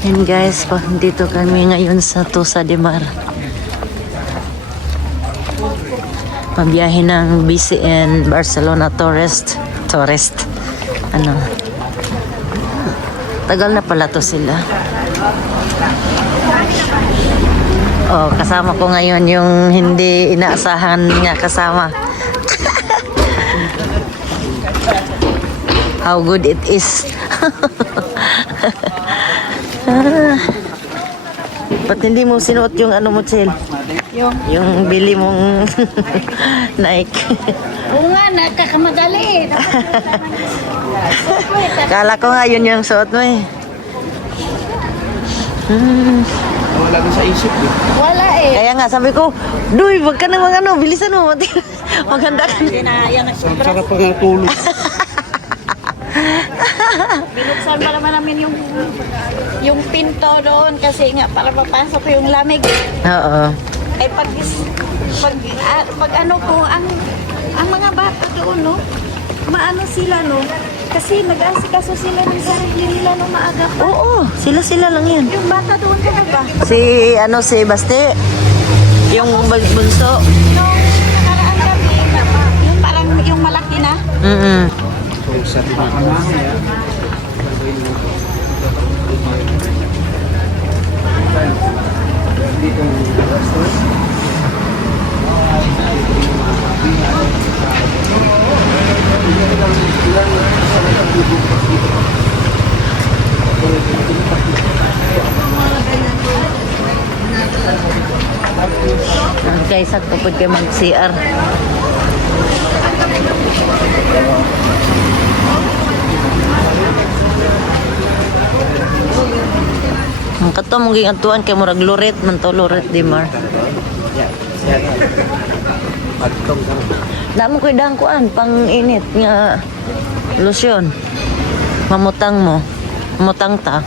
Yan guys, dito kami ngayon sa Tossa de Mar. Pabiyahe ng BCN Barcelona Tourist. Ano? Tagal na pala to sila. Oh, kasama ko ngayon yung hindi inaasahan nga kasama. How good it is. Ba't hindi mo sinuot yung ano mo, Chel? Yung bili mong Nike. Oo nga, nakakamadali. Kala ko nga yun yung suot mo eh. Wala na sa isip eh. Wala eh. Kaya nga sabi ko, Duy, wag ka namang ano, bilisan mo. Maganda ka. Hindi na yan Ang sarap pa nga tulog. Binuksan pa naman namin yung pinto doon kasi nga para mapasok yung lamig. Oo. Ay pag ano po, ang mga bata doon, no? Maano sila, no? Kasi nag-asikaso sila ng sarili nila nung maaga pa. Oo, sila lang yan. Yung bata doon talaga. Si Basti, yung bunso. Nung nakaraan kami, yung parang yung malaki na. Sa Guys, ako po kayo mag-CR. Ang kato mong gingantuan kay murag loret man to, loret di Mar. Damo ko'y dangkuan pang init nga lotion. Mamutang mo. Mamutang ta.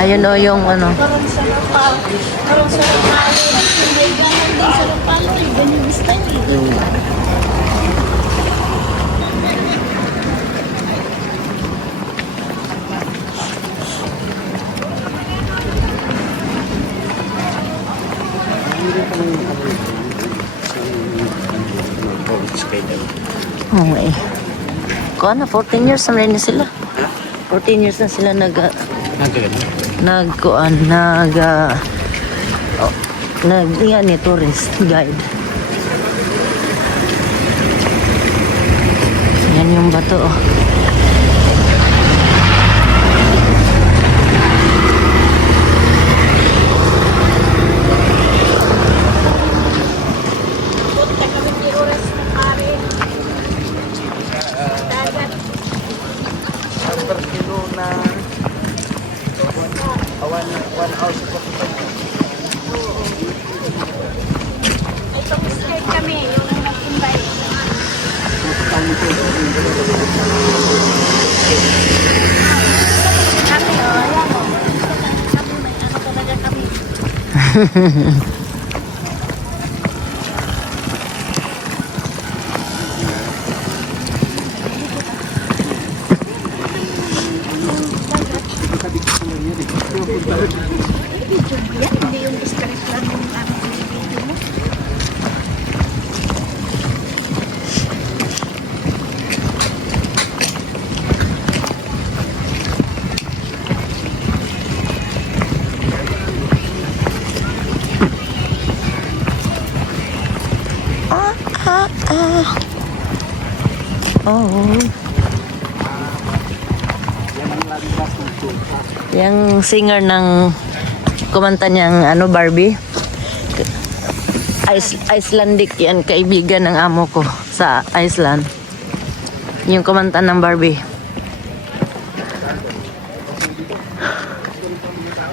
Ayun o yung ano. Parang sa Nepal. Parang sa Nepal. May ganyan din sa Nepal. Ganyan gusto niya. Oo eh. Kuha na, 14 years na rin sila. 14 years na sila yan ni tourist guide. Yan yung bato oh. Punta kami ni Oras na pare. Dagat. per kilo na 1 hour sa Itong stay kami, yung nag-invite. Kami, ayan mo. Kami, may ano talaga kami. Yan, hindi yung stress lang yung ano video mo. Oh. Yung singer ng kumanta niyang ano Barbie. Icelandic yan, kaibigan ng amo ko sa Iceland. Yung kumanta ng Barbie.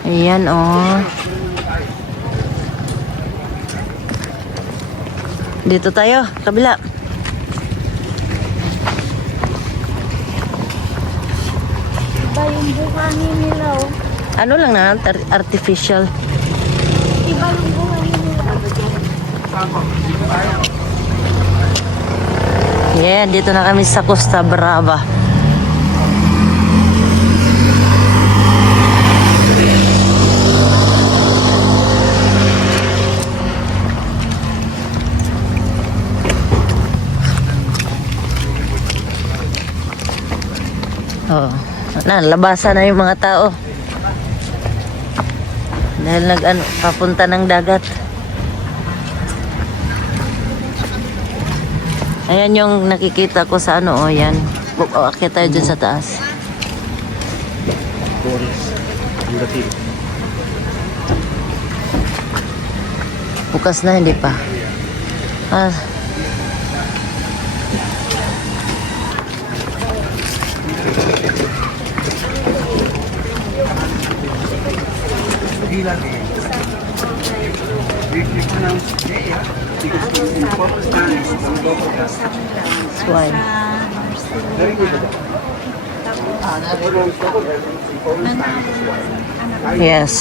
Ayan oh. Dito tayo, kabila. Iba yung buhangin nila, oh. Ano lang na, artificial. Iba yung buhangin nila. Yeah, dito na kami sa Costa Brava. Oh, labasan na yung mga tao. Dahil papunta ng dagat. Ayan yung nakikita ko sa yan. Akyat tayo dyan sa taas. Boris. Ang dating. Bukas na, hindi pa. Ah. That's why. Yes.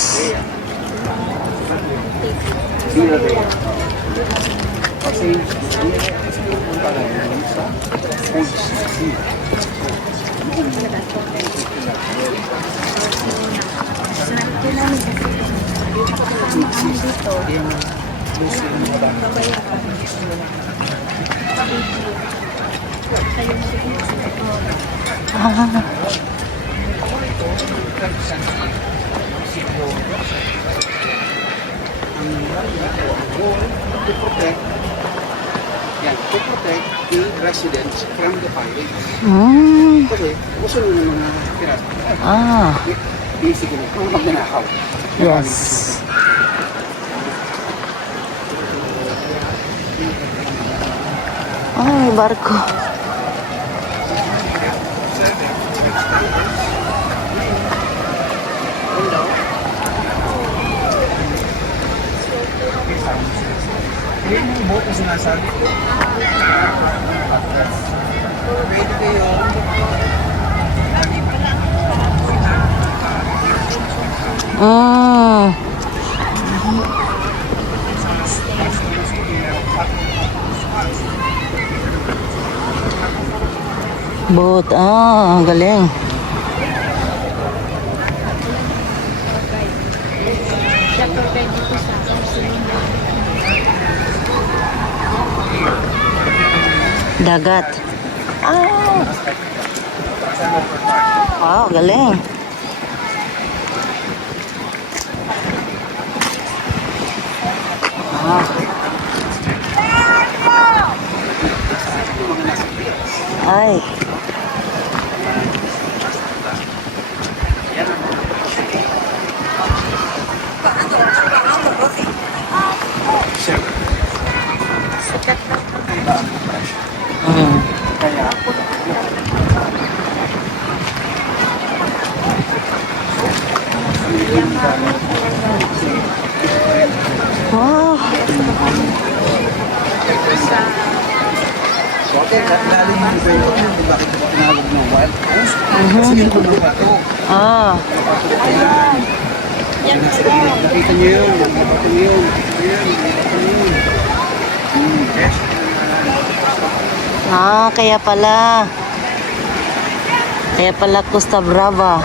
To protect the residents from the fire. Mm. Kasi gusto nyo ng mga pirata. Ah. Basically, kung magnanakaw. Yes. Ah, may barko. Hindi mo buo ko sinasabi. Pwede kayo. Ah. Boat. Ah, ang galing. Dagat. Ah. Wow, galing. Ah. Ay. Mm. Wow. So, okay, lalim yung iba yun. Kung bakit ito tinawag ng wild house. Kasi yun po ng bato. Ah. Nakita niyo yun. Nakita niyo yun. Nakita niyo yun. Yes. Ah, kaya pala. Kaya pala Costa Brava.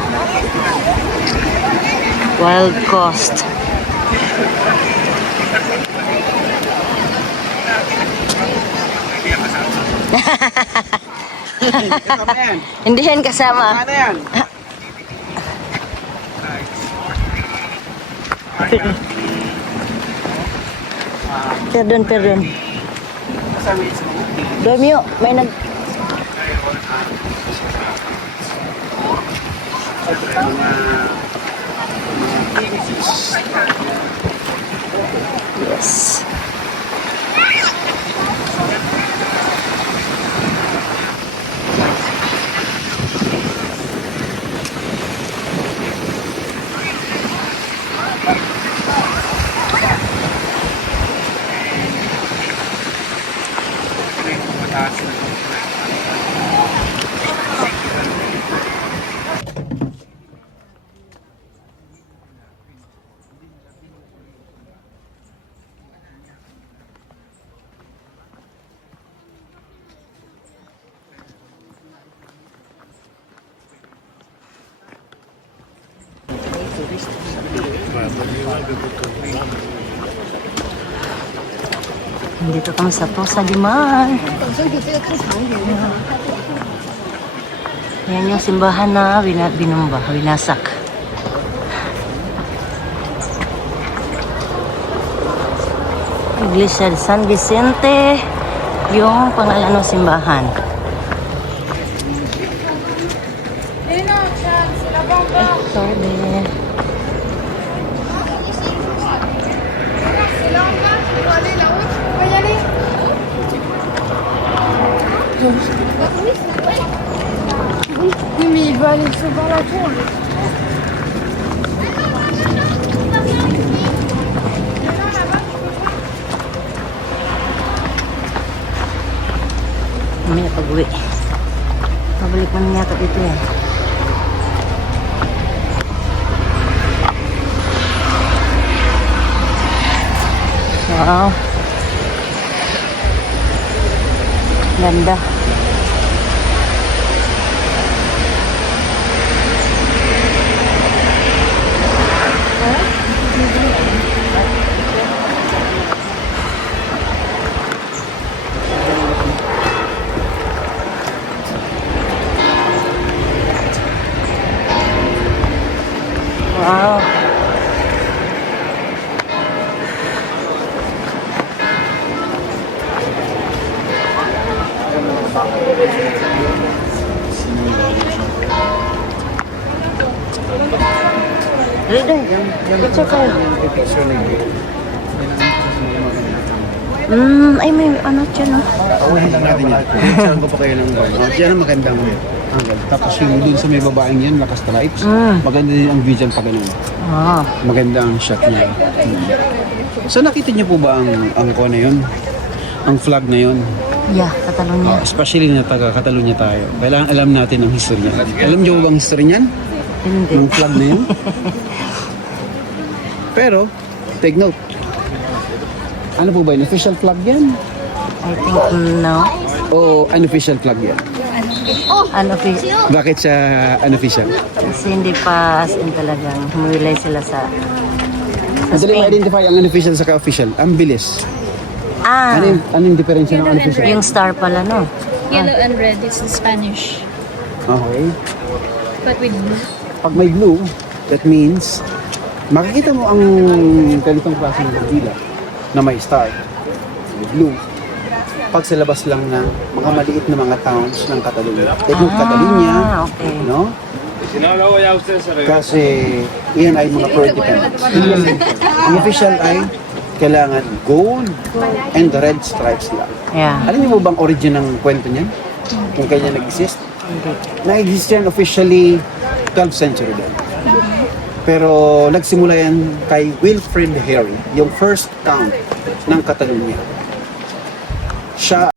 Wild Coast. Kasama yan. Hindi yan kasama. Ano yan? Perdon. Kasama yan sa mga. Domyo, may nag... Yes. Dito kami sa Tosa de Mar. Yan yung simbahan na binumba, winasak. Iglesia de San Vicente, yung pangalan ng simbahan. Sorry. Oui, mais il va aller se voir la tour. Mamaya pag-uwi. Pabalik man yata dito yan. Wow. Ganda. Wow. Picture kayo. Ay may ano dyan, no? Pauhin lang natin yan. Saan ko pa kayo ng gold. Yan ang magandang angle. Tapos yung dun sa may babaeng yan, naka-stripes. Maganda din ang view dyan pa ganun. Ah. Maganda ang shot niya. So nakita niyo po ba ang ko na yun? Ang flag na yun? Yeah, Catalonia. Especially na taga Catalonia tayo. Kailangan alam natin ang history niya. Alam niyo ba ang history niyan? Hindi. Ng flag na yun? Pero, take note. Ano po ba yun? Official flag yan? I think no. O unofficial flag yan? Ano, Bakit siya unofficial? kasi hindi pa as in talagang humilay sila sa Madali Spain. ma-identify ang unofficial sa ka-official. Ang bilis. Ah, Ano yung diferensya ng unofficial? yung star pala, no? Yellow and red is in Spanish. Okay. But with blue. Pag may blue, that means makikita mo ang ganitong klase ng bandila na may star. May blue. Pag sa labas lang ng mga maliit na mga towns ng Catalonia. Take note, Catalonia, okay. no? Kasi iyan ay mga pro-independence. Ang official ay kailangan gold and the red stripes lang. Yeah. Alam niyo ba bang origin ng kwento niyan? Kung kanya nag-exist? Hindi. Na-exist yan officially 12th century din. Pero nagsimula yan kay Wilfrid Harry, yung first count ng Catalonia. Siya